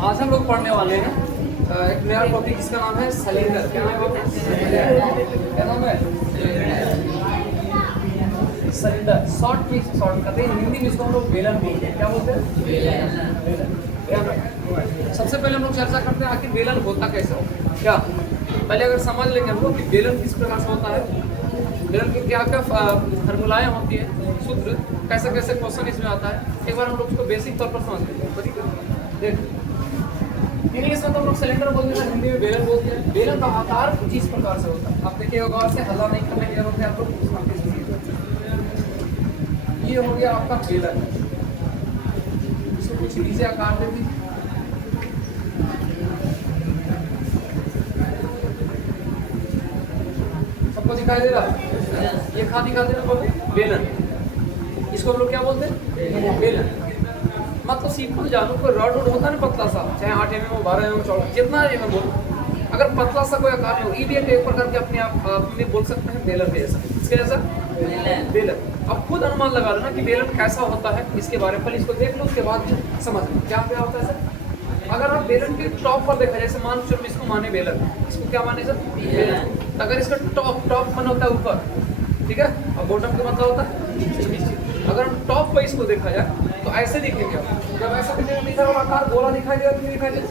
आज हम लोग पढ़ने वाले हैं एक नया टॉपिक, इसका नाम है सिलेंडर। क्या नाम है? क्या नाम है? सिलेंडर। शॉर्ट करते हैं, हिंदी में इसको हम लोग बेलन बोलते हैं। क्या बोलते हैं? बेलन। सबसे पहले हम लोग चर्चा करते हैं आखिर बेलन होता कैसे हो। क्या पहले अगर समझ लेंगे हम लोग कि बेलन किस प्रकार से होता है, बेलन की क्या क्या फार्मूलाएं होती है, सूत्र, कैसे कैसे क्वेश्चन इसमें आता है, एक बार हम लोग उसको बेसिक तौर पर समझ लेंगे। देख, इंग्लिश में तो हम लोग सिलेंडर बोलते हैं, हिंदी में बेलन बोलते हैं। बेलन का आकार कुछ इस प्रकार से होता है। आप देखिएगा गौर से, हल्ला नहीं करने की जरूरत है आप लोग। ये हो गया आपका बेलन, इसको कुछ नीचे आकार दे दीजिए। सबको दिखाई दे रहा? ये खा दिखा दे रहा बेलन। इसको हम लोग क्या बोलते हैं? बेलन। मतलब सिंपल जानो, कोई रॉड होता है ना पतला सा, चाहे 8 mm 12 mm 14 जितना mm बोलो, अगर पतला सा कोई आकार हो, ये भी एक प्रकार के अपने आप में बोल सकते हैं बेलन के जैसा। इसके जैसा बेलन। अब खुद अनुमान लगा लो ना कि बेलन कैसा होता है, इसके बारे में पहले इसको देख लो, उसके बाद समझ लो क्या क्या होता है सर। अगर आप बेलन के टॉप पर देखा, जैसे मान चलो इसको माने बेलन, इसको क्या माने सर? बेलन। अगर इसका टॉप मन होता है ऊपर, ठीक है, और बॉटम का मतलब होता है नीचे। अगर हम टॉप पर इसको देखा जाए तो ऐसे दिखेंगे। जब ऐसा दिखेगा और आकार गोला दिखाई देगा, क्यों दिखाई देगा?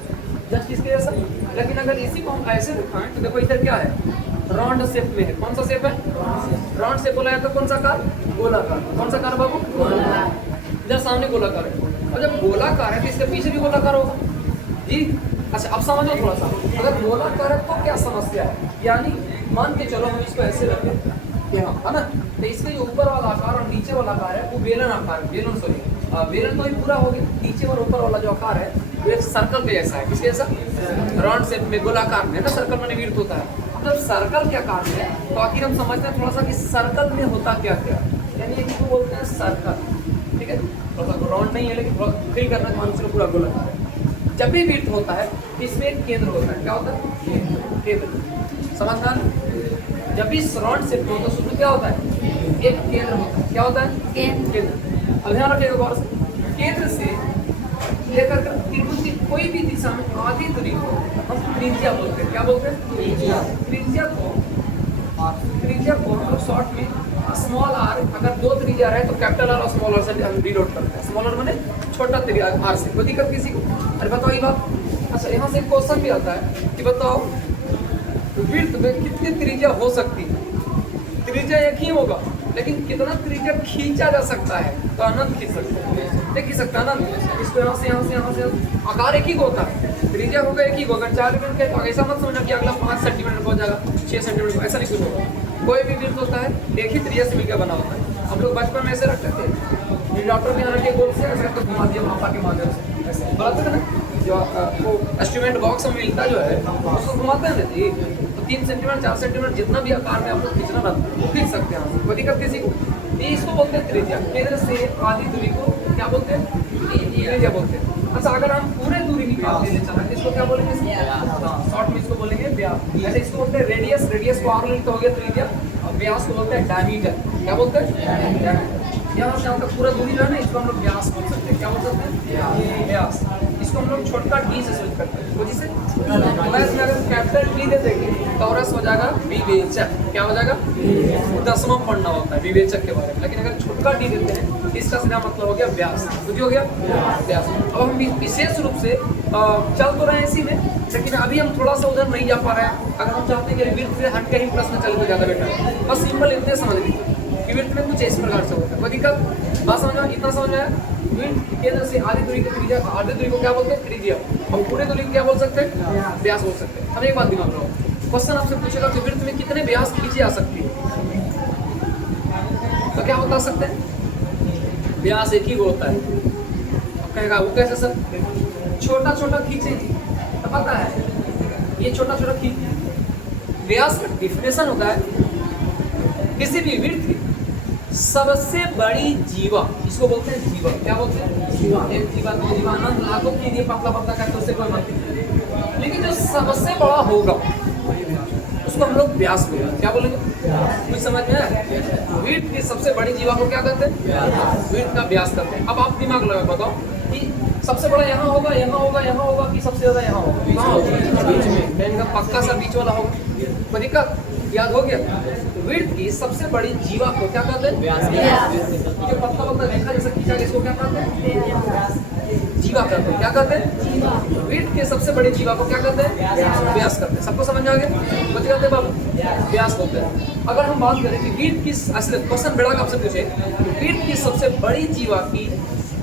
जस्ट इसके जैसा। लेकिन अगर इसी को हम ऐसे दिखाएं तो देखो इधर क्या है, राउंड शेप में है। कौन सा शेप है? राउंड शेप बोला जाता है। कौन सा आकार? गोलाकार। कौन सा आकार बाबू? गोलाकार। इधर सामने गोलाकार है, और जब गोलाकार है तो इसके पीछे भी गोलाकार होगा जी। अच्छा, अब समझो थोड़ा सा, अगर गोलाकार है तो क्या समस्या है, यानी मान के चलो हम इसको ऐसे रखें यहाँ, है ना, तो इसके जो ऊपर वाला आकार और नीचे वाला आकार है वो बेलन आकार है। बेलन बेलन तो ही पूरा हो गया। नीचे और ऊपर वाला जो आकार है वो एक सर्कल के जैसा है। किसके जैसा? राउंड शेप में, गोलाकार में ना। सर्कल में वृत्त होता है। मतलब सर्कल क्या आकार है, तो आखिर हम समझते हैं थोड़ा सा कि सर्कल में होता क्या क्या, यानी इसको बोलते हैं सर्कल। ठीक है, थोड़ा सा राउंड नहीं है लेकिन फील करना मान चलो पूरा गोलाकार है। जब भी वृत्त होता है इसमें एक केंद्र होता है। क्या होता है? केंद्र। समझना? जब भी राउंड शेप में होता है उसमें क्या होता है? एक केंद्र होता है। क्या होता है? केंद्र। अब ध्यान रखिएगा गौर से, केंद्र से लेकर त्रिभुज की कोई भी दिशा में आधी दूरी को हम त्रिज्या बोलते हैं। क्या बोलते हैं? त्रिज्या को हम लोग शॉर्ट में स्मॉल आर, अगर 2 त्रिज्या रहे तो कैपिटल आर और स्मॉल आर से हम डिनोट करते हैं। स्मॉल आर माने छोटा त्रिज्या आर से। कोई दिक्कत किसी को? अरे बताओ ये बात। अच्छा, यहाँ से एक क्वेश्चन भी आता है कि बताओ वृत्त में कितनी त्रिज्या हो सकती है? त्रिज्या एक ही होगा, लेकिन कितना त्रिज्या खींचा जा सकता है? तो अनंत खींच सकते हैं। खींच सकता है अनंत। इसको यहाँ से आकार एक ही होता है, त्रिज्या होगा एक ही होगा। 4 mm के तो ऐसा मत समझना कि अगला 5 सेंटीमीटर पहुंच जाएगा, 6 सेंटीमीटर, ऐसा नहीं कुछ होगा। कोई भी वृत्त होता है एक ही त्रिज्या से मिलकर बना होता है। हम लोग बचपन में ऐसे रखते थे, डॉक्टर भी यहाँ रखे गोल से ऐसे रखते, घुमा दिया मापा के माध्यम से, ऐसे बोलाते थे ना, जो वो इंस्ट्रूमेंट बॉक्स में मिलता जो है उसको घुमाते हैं ना जी। 3 सेंटीमीटर 4 सेंटीमीटर जितना भी आकार में आप लोग खींचना ना वो खींच सकते हैं। कोई दिक्कत किसी को? ये इसको बोलते हैं त्रिज्या। केंद्र से आधी दूरी को क्या बोलते हैं? त्रिज्या बोलते हैं। अच्छा, अगर हम पूरे दूरी निकाल देना चाहें तो इसको क्या बोलेंगे? शॉर्ट में इसको बोलेंगे व्यास। ऐसे इसको बोलते हैं रेडियस। रेडियस को आर लेंथ हो गया त्रिज्या, और व्यास को बोलते हैं डायमीटर। क्या बोलते हैं? यहाँ से यहाँ तक पूरा दूरी जो है ना, इसको हम लोग व्यास बोल सकते हैं। क्या बोल सकते हैं? व्यास। इसको हम लोग छोटा डी से शुरू करते हैं। जिसे अगर कैपिटल डी दे देंगे तो रस हो जाएगा विवेचक। क्या हो जाएगा? 10वां पढ़ना होता है विवेचक के बारे में, लेकिन अगर छोटा डी देते हैं इसका सीधा मतलब हो गया व्यास। कुछ हो गया व्यास। अब हम विशेष रूप से चल तो रहे हैं इसी में, लेकिन अभी हम थोड़ा सा उधर नहीं जा पा रहे हैं। अगर हम चाहते हैं कि वृत्त से हट के ही प्रश्न चल तो ज़्यादा बेटर है। बस सिंपल इतने समझ लीजिए कि वृत्त में कुछ इस प्रकार से होता है। कोई दिक्कत? बात समझ में? इतना समझ में आया? केंद्र से आधी दूरी को त्रिज्या, आधी दूरी को क्या बोलते हैं? त्रिज्या। और पूरे दूरी को क्या बोल सकते हैं? व्यास बोल सकते हैं। अब एक बात दिमाग रखो, क्वेश्चन आपसे पूछेगा कि वृत्त में कितने व्यास खींची जा सकती है, तो क्या बता सकते हैं? व्यास एक ही होता है। अब कहेगा वो कैसे सर? छोटा छोटा खींचेगी तो पता है ये छोटा छोटा खींच। व्यास का डिफिनेशन होता है किसी भी वृत्त की सबसे बड़ी जीवा, इसको बोलते हैं जीवा। क्या बोलते हैं? जीवा। एक जीवा, दो जीवा, अनंत लाखों की ये पतला पतला करते उससे कोई मतलब नहीं, लेकिन जो सबसे बड़ा होगा उसको हम लोग व्यास बोलेंगे। क्या बोलेंगे? कुछ समझ में आया? वृत्त की सबसे बड़ी जीवा को क्या कहते हैं? वृत्त का व्यास कहते हैं। अब आप दिमाग लगा बताओ कि सबसे बड़ा यहाँ होगा, यहाँ होगा, यहाँ होगा कि सबसे ज्यादा यहाँ होगा? बीच में। प्लेन का पक्का सा बीच वाला होगा। कोई दिक्कत? याद हो गया? विड्थ की सबसे बड़ी जीवा को क्या कहते हैं? जो पत्ता पत्ता रेखा जैसा खींचा गया इसको क्या कहते हैं? जीवा कहते हैं। क्या कहते हैं? विड्थ के सबसे बड़ी जीवा को क्या कहते हैं? व्यास कहते हैं। सबको समझ आ गया? कुछ कहते हैं बाबू? व्यास बोलते हैं। अगर हम बात करें कि विड्थ की क्वेश्चन बेड़ा का आपसे पूछे विड्थ की सबसे बड़ी जीवा की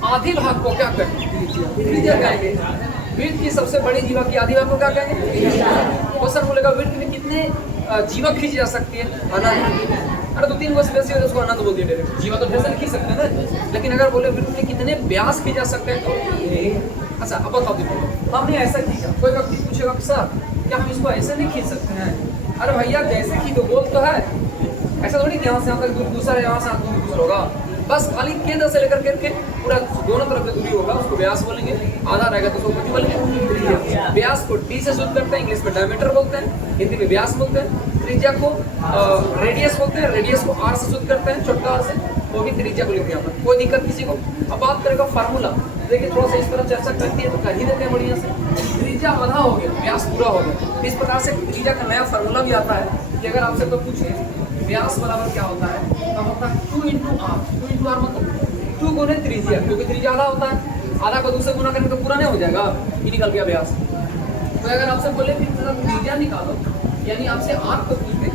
आधी भाग को क्या कहेंगे? त्रिज्या कहेंगे। विड्थ की सबसे बड़ी जीवा की आधी भाग को क्या कहेंगे? क्वेश्चन बोलेगा विड्थ में कितने जीवा खींची जा सकती है? अनंत। अरे 2-3 वर्ष वैसे उसको अनंत बोल दिया डायरेक्ट। जीवा तो ढेर सारी खींच सकते हैं ना, लेकिन अगर बोले विड्थ में कितने व्यास खींच जा सकते हैं तो अच्छा अब बताओ देखो, हमने ऐसा खींचा, कोई व्यक्ति पूछेगा कि सर क्या हम इसको ऐसे नहीं खींच सकते हैं? अरे भैया जैसे खींचो बोल तो है, ऐसा थोड़ी कि यहाँ से यहाँ तक दूर दूसरा है, यहाँ से दूर होगा। बस खाली केंद्र से लेकर के पूरा दोनों तरफ से दूरी होगा, उसको व्यास बोलेंगे। आधा रहेगा तो उसको कुछ बोलेंगे। व्यास को डी से शुद्ध करते हैं, इंग्लिश में डायमीटर बोलते हैं, हिंदी में व्यास बोलते हैं। त्रिज्या को रेडियस बोलते हैं, रेडियस को आर से शुद्ध करते हैं, छोटा आर से, वो भी त्रिज्या को लिखते हैं यहाँ पर। कोई दिक्कत किसी को? अब बात करेगा फार्मूला, देखिए थोड़ा सा इस पर चर्चा करती है तो कर ही देते हैं बढ़िया से। त्रिज्या आधा हो गया, व्यास पूरा हो गया। इस प्रकार से त्रिज्या का नया फार्मूला भी आता है कि अगर आपसे तो पूछे व्यास बराबर क्या होता है, तो होता है 2 × r। 2 × r मतलब 2 गुने त्रिज्या, क्योंकि त्रिज्या आधा होता है, आधा को 2 से गुना करेंगे तो पूरा नहीं हो जाएगा, ये निकल गया व्यास। तो अगर आपसे बोले कि त्रिज्या निकालो, यानी आपसे r को पूछते,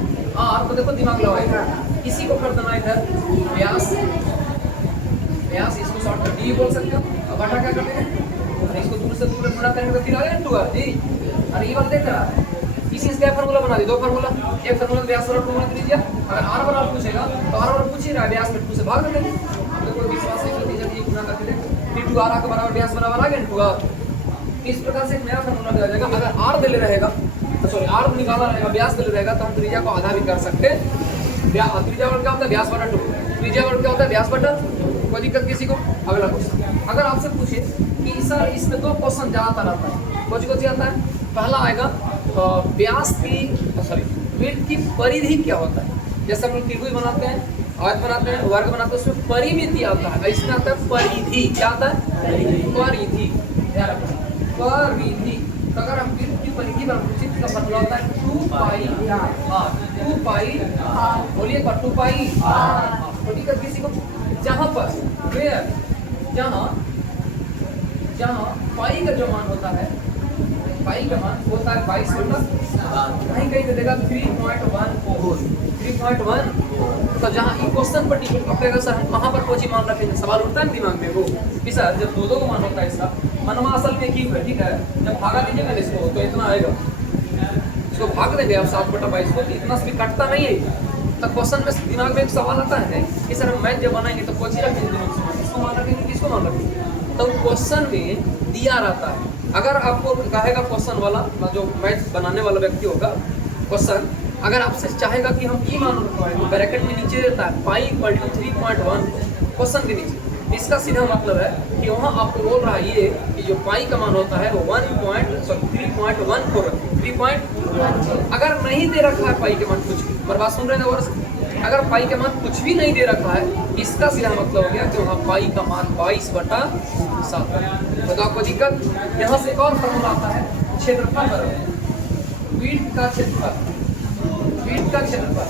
r को देखो दिमाग लगाएगा, इसी को कर देना इधर व्यास, व्यास इसको शॉर्ट कर डी बोल सकते हो। अब बटा क्या करते हैं, इसको दूर से दूर गुणा करेंगे तो फिर आ जाएगा 2r जी। अरे ये बात देख रहा है, इसी से क्या फार्मूला बना दी, 2 फार्मूला, एक फार्मूला व्यास और 2 त्रिज्या। अगर r बराबर पूछेगा तो r बराबर पूछ ही रहा है, व्यास में 2 से भाग देंगे। अब देखो विश्वास है कि जब ये गुणा करके देखो फिर 2r के बराबर व्यास बराबर आ गया 2r। इस प्रकार से एक नया फार्मूला आ जाएगा। अगर r दे रहेगा, सॉरी r निकाला रहेगा, व्यास दे रहेगा, तो हम त्रिज्या को आधा भी कर सकते हैं। त्रिज्या वर्ग क्या होता है? व्यास बटा 2। त्रिज्या वर्ग क्या होता है? व्यास बटा। कोई दिक्कत किसी को? अगला क्वेश्चन, अगर आपसे पूछे कि सर इसमें 2 क्वेश्चन ज्यादातर आता है, कौन आता है? पहला आएगा व्यास की सॉरी विड्थ की परिधि क्या होता है? जैसे हम लोग त्रिभुज बनाते हैं, आयत बनाते हैं, वर्ग बनाते हैं, उसमें परिमिति आता है, इसमें आता है परिधि। क्या आता है? परिधि। परिधि। तो अगर हम विड्थ की परिधि पर पूछे तो फार्मूला होता है 2 पाई r। 2 पाई बोलिए 2 पाई r। तो दिक्कत किसी को? जहाँ पर जहाँ पाई का जो मान होता है, पाई का मान होता है 22 कहीं कहीं दे देगा 3.14। 3.1। तो जहाँ ई क्वेश्चन पर टिकट करेगा सर हम कहाँ पर कोची मान रखेंगे, सवाल उठता है दिमाग में वो कि सर जब 2 का मान होता है इसका मनवा असल में की हुआ, ठीक है, जब भागा दीजिएगा इसको तो इतना आएगा, इसको भाग देंगे आप 7/22 को, इतना भी कटता नहीं है। तो क्वेश्चन में दिमाग में एक सवाल आता है कि सर हम मैथ जब बनाएंगे तो कोची रखेंगे, इसको मान रखेंगे, किसको मान रखेंगे? तो क्वेश्चन में दिया रहता है। अगर आपको कहेगा क्वेश्चन वाला जो मैथ बनाने वाला व्यक्ति होगा, क्वेश्चन अगर आपसे चाहेगा कि हम ये मान रखवाएं तो ब्रैकेट में नीचे रहता है पाई = 3.1 क्वेश्चन के नीचे। इसका सीधा मतलब है कि वहाँ आपको बोल रहा है ये कि जो पाई का मान होता है वो 3.14। 3. अगर नहीं दे रखा है पाई के मान कुछ भी, पर बात सुन रहे हैं और अगर पाई के मान कुछ भी नहीं दे रखा है, इसका सीधा मतलब हो गया कि वहाँ पाई का मान 22/7। तो आपको दिक्कत? यहाँ से एक और फॉर्मूला आता है क्षेत्रफल बराबर विड्थ का क्षेत्रफल। विड्थ का क्षेत्रफल,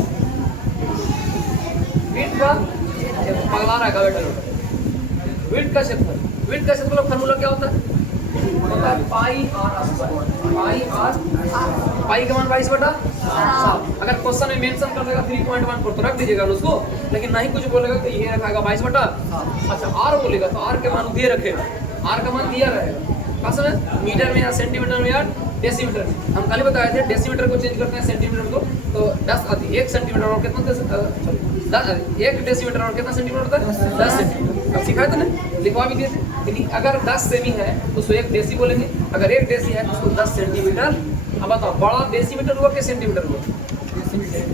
विड्थ का पगला रहा है बेटा। विड्थ का क्षेत्रफल, विड्थ का क्षेत्रफल फॉर्मूला क्या होता है? होता है पाई r²। पाई r, पाई का मान 22/7। अगर क्वेश्चन में मेंशन कर देगा 3.14 तो रख दीजिएगा उसको, लेकिन नहीं कुछ बोलेगा तो ये रखेगा 22/7। अच्छा r बोलेगा तो r के मान दिए रखेगा, r का मान दिया रहेगा असल मीटर में या सेंटीमीटर में या डेसीमीटर में। हम कल बताए थे डेसीमीटर को चेंज करते हैं सेंटीमीटर को, तो 1 सेंटीमीटर और कितना 1 डेसीमीटर और कितना सेंटीमीटर होता है? 10 सेंटीमीटर। अब सिखाए थे ना, लिखवा भी दिए थे। अगर 10 सेमी है तो उसको 1 डेसी बोलेंगे, अगर 1 डेसी है तो उसको 10 सेंटीमीटर। अब बताओ बड़ा डेसीमीटर हुआ कि सेंटीमीटर हुआ?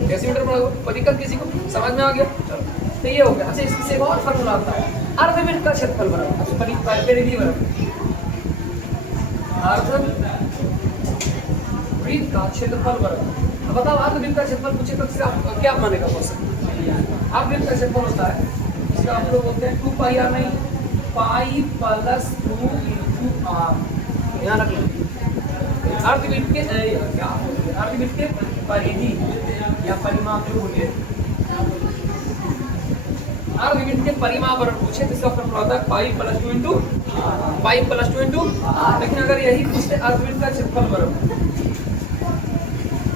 डेसीमीटर बड़ा हुआ। कोई दिक्कत किसी को? समझ में आ गया? तो ये हो गया। अच्छा इससे एक और फॉर्मूला आता है अर्धवृत्त का क्षेत्रफल बराबर परिधि बराबर अर्धवृत्त का क्षेत्रफल बराबर। अब बताओ अर्धवृत्त का क्षेत्रफल पूछे तो आप क्या मानेगा क्वेश्चन? अर्धवृत्त का क्षेत्रफल होता है इसका हम लोग बोलते हैं 2 पाई r नहीं पाई प्लस 2 इंटू आर, ध्यान रखना अर्धवृत्त के क्या अर्धवृत्त के परिधि या परिमाप जो बोलिए अर्धवृत्त के परिमाप पर पूछे तो इसका फॉर्मूला होता है पाई प्लस 2 इंटू लेकिन अगर यही पूछते अर्धवृत्त का क्षेत्रफल बराबर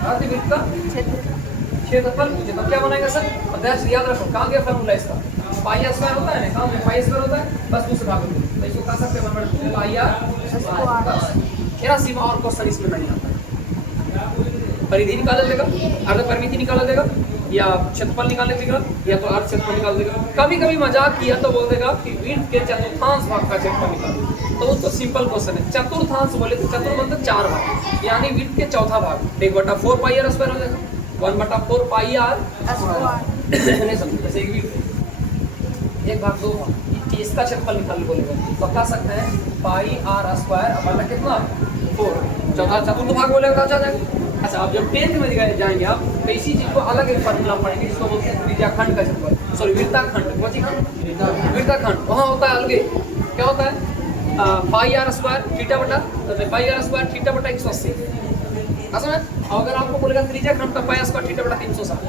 अर्धवृत्त का क्षेत्रफल पूछे तो क्या बनेगा सर? अध्याय याद रखो कहाँ गया फॉर्मूला इसका पाई स्क्वायर होता है ना, कहाँ में पाई स्क्वायर होता है बस दूसरा भाग में तो इसको कह सकते हैं बराबर पाई आर। मेरा सीमा और क्वेश्चन इसमें नहीं आता है। परिधि निकाल देगा, अर्ध परिमिति निकाल देगा या क्षेत्रफल निकाल देगा या तो अर्ध क्षेत्रफल निकाल देगा। कभी कभी मजाक किया तो बोल देगा कि वृत्त के चतुर्थांश भाग का क्षेत्रफल निकाल, तो वो तो सिंपल क्वेश्चन है। चतुर्थांश बोले तो चतुर्थ मतलब 4 भाग, यानी वृत्त के चौथा भाग 1/4 पाई आर स्क्वायर हो जाएगा 1/4 पाई आर नहीं समझ जैसे एक वृत्त 1 भाग 2 भाग इसका क्षेत्रफल निकाल बोलेगा तो कह सकते हैं पाई आर स्क्वायर अब मतलब कितना 4 चौथा चतुर्थ भाग बोलेगा अच्छा जाएगा। अच्छा अब जब 10th में जाएंगे आप तो इसी चीज को अलग एक फॉर्मूला पढ़ेंगे जिसको बोलते हैं त्रिज्याखंड का क्षेत्रफल सॉरी वृत्ताखंड वृत्ताखंड वहाँ होता है अलग क्या होता है पाई आर स्क्वायर थीटा बटा पाई आर स्क्वायर थीटा बटा 180 ऐसा है। अगर आपको बोलेगा त्रिज्याखंड तो पाई स्क्वायर थीटा बटा 360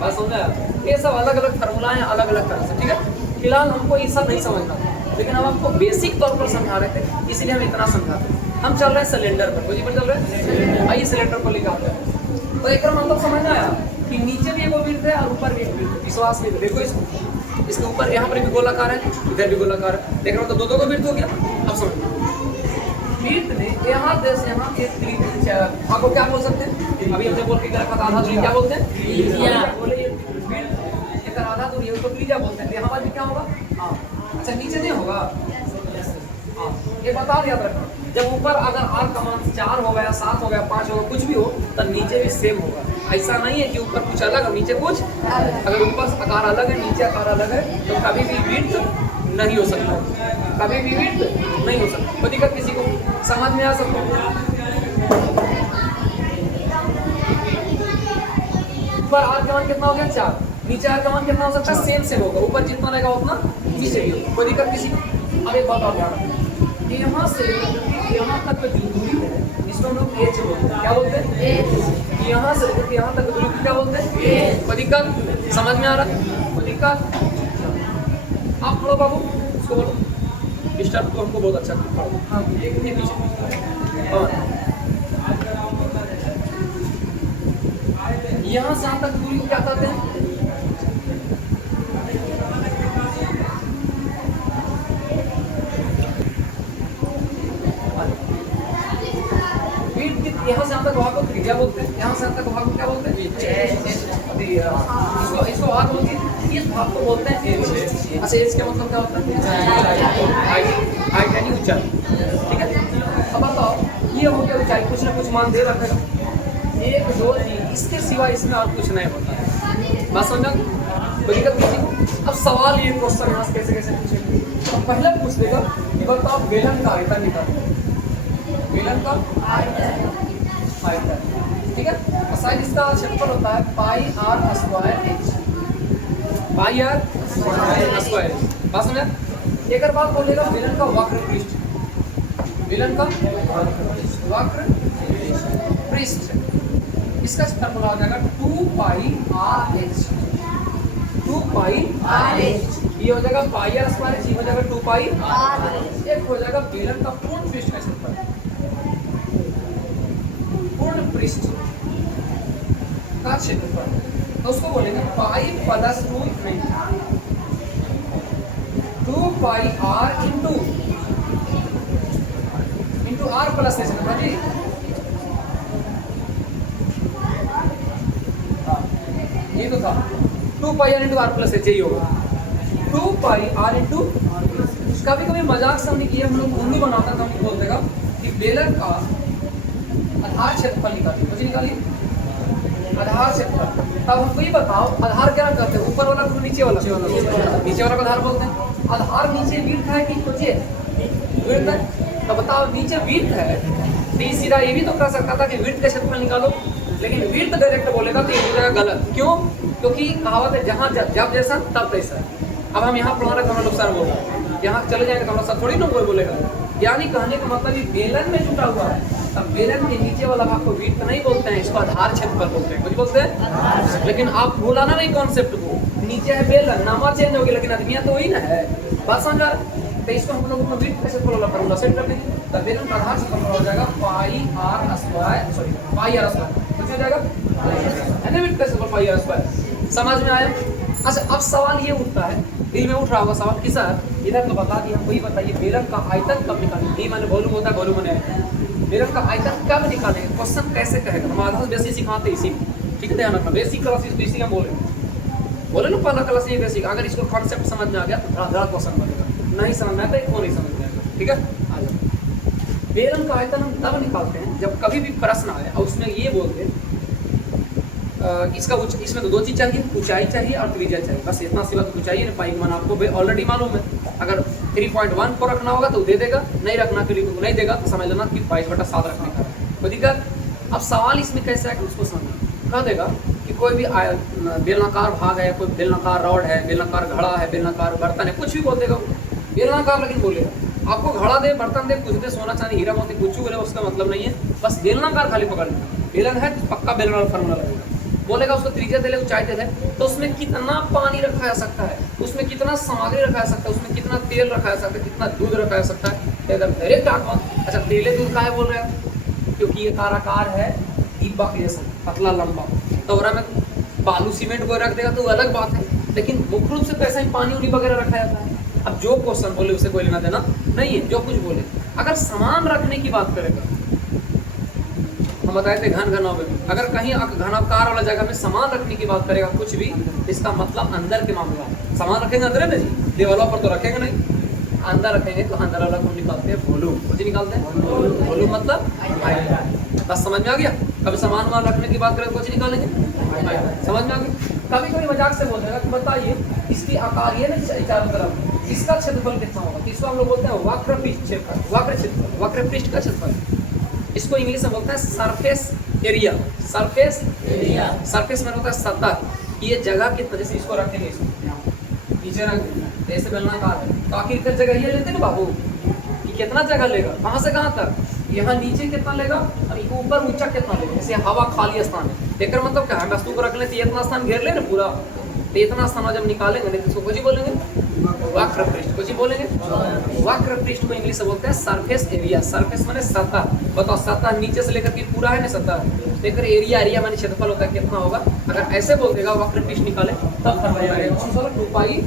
बात समझा। ये सब अलग अलग फार्मूला है अलग अलग तरह से ठीक है। फिलहाल हमको ये सब नहीं समझना लेकिन हम आपको बेसिक तौर पर समझा रहे थे इसलिए हम इतना समझाते हैं। हम चल रहे हैं सिलेंडर पर कोई पर चल रहे हैं आइए सिलेंडर पर लिखा तो एक मतलब समझ आया कि नीचे भी एक वृत्त है और ऊपर भी एक वृत्त है। विश्वास नहीं देखो इसको इसके ऊपर यहाँ पर भी गोलाकार है इधर भी गोलाकार है देख रहे हो तो दो को वृत्त हो गया। अब समझो वृत्त ने यहाँ देश यहाँ एक आपको क्या बोल सकते हैं अभी हमने बोल के रखा था आधा दूरी क्या बोलते हैं बोले एक आधा दूरी है उसको त्रिज्या बोलते हैं। यहाँ पर भी क्या होगा अच्छा नीचे नहीं होगा ये बता याद रखना जब ऊपर अगर आर का मान 4 हो गया 7 हो गया 5 हो गया कुछ भी हो तो नीचे भी सेम होगा। ऐसा नहीं है कि ऊपर कुछ अलग और नीचे कुछ अगर ऊपर आकार अलग है नीचे आकार अलग है तो कभी भी वृत्त नहीं हो सकता कभी भी वृत्त नहीं हो सकता। कोई दिक्कत किसी को समझ में आ सकता ऊपर आर का मान कितना हो गया 4 नीचे आर का मान कितना हो सकता है सेम होगा ऊपर जितना रहेगा उतना नीचे भी होगा। कोई दिक्कत किसी को। अब एक बात आप ध्यान यहाँ से यहाँ तक जो दूरी है इसको हम लोग एच बोलते हैं क्या बोलते हैं यहाँ से लेकर यहाँ तक दूरी क्या बोलते हैं। कोई दिक्कत समझ में आ रहा है कोई दिक्कत आप पढ़ो बाबू उसको बोलो डिस्टर्ब तो हमको बहुत अच्छा पढ़ो एक पीछे यहाँ से यहाँ तक दूरी को क्या कहते हैं यहाँ से तक भाग को त्रिज्या बोलते हैं यहाँ से तक भाग को क्या बोलते हैं इसको भाग बोलते हैं इस भाग को बोलते हैं एच। अच्छा एच का मतलब क्या होता है हाइट यानी ऊंचाई ठीक है। अब बताओ ये हो गया ऊंचाई कुछ ना कुछ मान दे रखेगा 1 2 3 इसके सिवा इसमें और कुछ नहीं होता है बात समझा कोई दिक्कत नहीं। अब सवाल ये क्वेश्चन यहाँ कैसे कैसे पूछेंगे तो पहले पूछ देगा कि बताओ बेलन का आयतन निकालो बेलन का ठीक है। और साइड इसका क्षेत्रफल होता है pi r square h pi r square बात समझा। एक बात बोलेगा बेलन का वक्र पृष्ठ बेलन का वक्र पृष्ठ इसका फॉर्मूला हो जाएगा 2 pi R H 2 pi R H ये हो जाएगा पाई आर स्क्वायर एच हो जाएगा 2 पाई आर एच एक हो जाएगा बेलन का पूर्ण पृष्ठ का क्षेत्रफल पूर्ण पृष्ठ का क्षेत्रफल तो उसको बोलेंगे pi plus 2 pi r into r plus जी ये तो था 2 pi r into r plus h यही होगा 2 पाई आर इंटू कभी कभी मजाक समझ किया हम लोग उल्लू बनाता था हम बोल देगा कि बेलन का आधार क्षेत्रफल निकालिए मुझे निकालिए आधार क्षेत्रफल। तब हमको ये बताओ आधार क्या करते हैं ऊपर वाला को नीचे वाला को आधार बोलते हैं। आधार नीचे वृत्त है कि नीचे वृत्त है तो बताओ नीचे वृत्त है तो सीधा ये भी तो कर सकता था कि वृत्त का क्षेत्रफल निकालो लेकिन वृत्त डायरेक्ट बोलेगा तो ये हो जाएगा गलत। क्यों क्योंकि कहावत है जहाँ जब जैसा तब तैसा। अब हम यहाँ पढ़ा रहे हैं हम लोग सर बोल यहाँ चले जाएंगे तो हमारा साथ थोड़ी ना कोई बोलेगा। यानी कहने का मतलब ये बेलन में जुटा हुआ है। अब बेलन के नीचे वाला भाग को विड्थ नहीं बोलते हैं, इसको आधार क्षेत्रफल बोलते हैं। कुछ बोलते हैं, लेकिन आप भूलाना नहीं कॉन्सेप्ट को। नीचे है बेलन, नामा चेंज हो गया लेकिन आदमिया तो वही ना है। बात समझ आ रहा है? तो इसको हम लोग विड्थ कैसे फॉलो करूंगा, सेट कर देंगे। तो बेलन का आधार क्षेत्रफल हो जाएगा pi r square, sorry pi r square. कुछ हो जाएगा है ना, विड्थ कैसे पाई आर स्क्वायर। समझ में आया? अच्छा, अब सवाल ये उठता है, दिल में उठ रहा होगा सवाल कि सर इधर तो बता दिया, वही बताइए बेलन का आयतन कब निकालें। नहीं मैंने वॉल्यूम होता है, वॉल्यूम मैंने बेलन का आयतन कब निकालेंगे, क्वेश्चन कैसे कहेगा। हम आधा बेसिक सिखाते इसी में, ठीक है, ध्यान रखना। बेसिक क्लास बेसिक हम बोले ना पहला क्लास ये बेसिक। अगर इसको कॉन्सेप्ट समझ में आ गया तो धड़ा क्वेश्चन बनेगा, नहीं समझ में आता इसको नहीं समझ में आएगा। ठीक है, आ जाओ। बेलन का आयतन हम तब निकालते हैं जब कभी भी प्रश्न आए और उसमें ये बोलते हैं इसका इसमें तो दो चीज़ चाहिए, ऊंचाई चाहिए और त्रिज्या चाहिए। बस इतना सी बात, ऊंचाई है पाई मान आपको ऑलरेडी मालूम है। अगर 3.1 को रखना होगा तो दे देगा, नहीं रखना के लिए तो नहीं देगा। तो समझ लेना कि 22/7 रखने का कोई दिक्कत। अब सवाल इसमें कैसे है कि उसको समझना। कह देगा कि कोई भी बेलनाकार भाग है, कोई बेलनाकार रॉड है, बेलनाकार घड़ा है, बेलनाकार बर्तन है, कुछ भी बोल देगा बेलनाकार, लेकिन बोलेगा आपको घड़ा दे, बर्तन दे, कुछ दे, सोना चांदी हीरा मोती कुछ भी, उसका मतलब नहीं है। बस बेलनाकार खाली पकड़ लेना, बेलन है तो पक्का बेलन वाला फॉर्मूला लगेगा। बोलेगा उसको त्रिज्या दे ले, ऊंचाई दे ले, तो उसमें कितना पानी रखा जा सकता है, उसमें कितना सामग्री रखा जा सकता है, उसमें कितना तेल रखा जा सकता है, कितना दूध रखा जा सकता है, एकदम डायरेक्ट आंकड़ा। अच्छा, तेले दूध का है बोल रहे हैं क्योंकि ये काराकार है, डिब्बा के जैसा पतला लंबा, तो ओरा में बालू सीमेंट को रख देगा तो अलग बात है, लेकिन मुख्य रूप से तो ऐसा ही पानी उनी वगैरह रखा जाता है। अब जो क्वेश्चन बोले उसे कोई लेना देना नहीं है, जो कुछ बोले। अगर सामान रखने की बात करेगा, हम बताए थे घनाव में, अगर कहीं घनाकार वाला जगह में सामान रखने की बात करेगा कुछ भी, इसका मतलब अंदर के मामला है। सामान रखेंगे अंदर में जी, दीवारों पर तो रखेंगे नहीं, अंदर रखेंगे तो अंदर वाला को निकालते हैं वॉल्यूम। कुछ निकालते हैं वॉल्यूम, मतलब आयतन। बस समझ में आ गया। कभी सामान वामान रखने की बात करें कुछ निकालेंगे, समझ में आ गया। कभी कभी मजाक से बोल देगा कि बताइए इसकी आकार ये ना चारों तरफ, इसका क्षेत्रफल कितना होगा। इसको हम लोग बोलते हैं वक्र पृष्ठ का क्षेत्रफल। इसको इंग्लिश में बोलते हैं सरफेस एरिया। सरफेस में होता है सतह। ये जगह कितना, जैसे इसको रखेंगे, इसको नीचे रख देंगे, ऐसे बेलनाकार है तो आखिर जगह ये लेते ना बाबू कि कितना जगह लेगा, कहाँ से कहाँ तक, यहाँ नीचे कितना लेगा और ऊपर ऊंचा कितना लेगा। जैसे हवा खाली स्थान है, देखकर मतलब क्या है, वस्तु को रख लेते इतना स्थान घेर ले ना पूरा, तो इतना स्थान जब निकालेंगे नहीं तो इसको कुछ ही बोलेंगे वक्र पृष्ठ। कुछ ही बोलेंगे वक्र पृष्ठ को इंग्लिश में बोलते हैं सरफेस एरिया। सरफेस माने सतह। बताओ सतह नीचे से लेकर के पूरा है ना सतह, लेकर एरिया माने क्षेत्रफल होता है कितना होगा। अगर ऐसे बोल देगा वक्र पृष्ठ निकाले तब फॉर्मूला 2 पाई।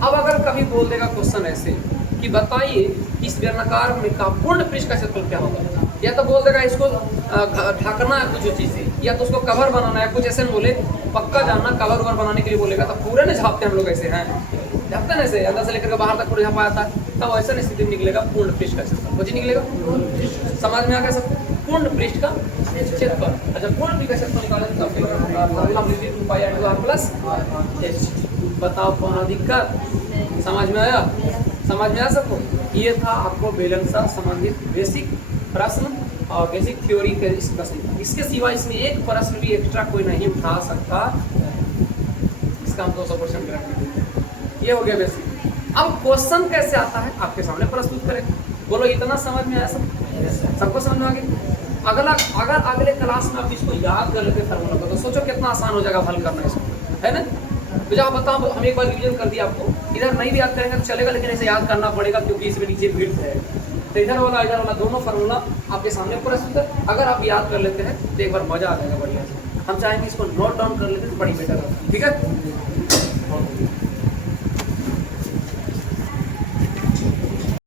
अब अगर कभी बोल देगा क्वेश्चन ऐसे कि बताइए इस बेलनाकार में का पूर्ण पृष्ठ का क्षेत्रफल क्या होगा, या तो बोल देगा इसको ढकना है कुछ चीज से, या तो उसको कवर बनाना है, कुछ ऐसे बोले पक्का जानना कवर उवर बनाने के लिए बोलेगा तो पूरे न झापते हम लोग ऐसे हैं, झापते ना ऐसे अंदर से लेकर के बाहर तक पूरा झापा जाता है, तब ऐसा स्थिति में निकलेगा पूर्ण पृष्ठ का क्षेत्रफल। कुछ निकलेगा समझ में आ गया सबको, पूर्ण पृष्ठ का क्षेत्रफल। अच्छा, पूर्ण पृष्ठ का क्षेत्रफल निकालें तो फॉर्मूला हम लिखते हैं 2πr प्लस h। बताओ कौन दिक्कत, समझ में आया? समझ में आया सबको? ये था आपको बेलन से संबंधित बेसिक प्रश्न और बेसिक थ्योरी के इस प्रश्न। इसके सिवा इसमें एक प्रश्न भी एक्स्ट्रा कोई नहीं उठा सकता, इसका हम 200% गारंटी। ये हो गया बेसिक। अब क्वेश्चन कैसे आता है आपके सामने प्रस्तुत करें। बोलो इतना समझ में आया सब? सबको समझ में आ गया? अगर अगले क्लास में आप इसको याद कर लेते फॉर्मूला को तो सोचो कितना आसान हो जाएगा हल करना इसको, है ना? तो जब बताओ हम एक बार रिवीजन कर दिया आपको, इधर नहीं भी याद करेंगे तो चलेगा, लेकिन ऐसे याद करना पड़ेगा क्योंकि इसमें नीचे विड्थ है। तो इधर वाला दोनों फार्मूला आपके सामने प्रस्तुत है। अगर आप याद कर लेते हैं तो एक बार मजा आ जाएगा बढ़िया से। हम चाहेंगे इसको नोट डाउन कर लेते तो बड़ी बेटर है। ठीक है।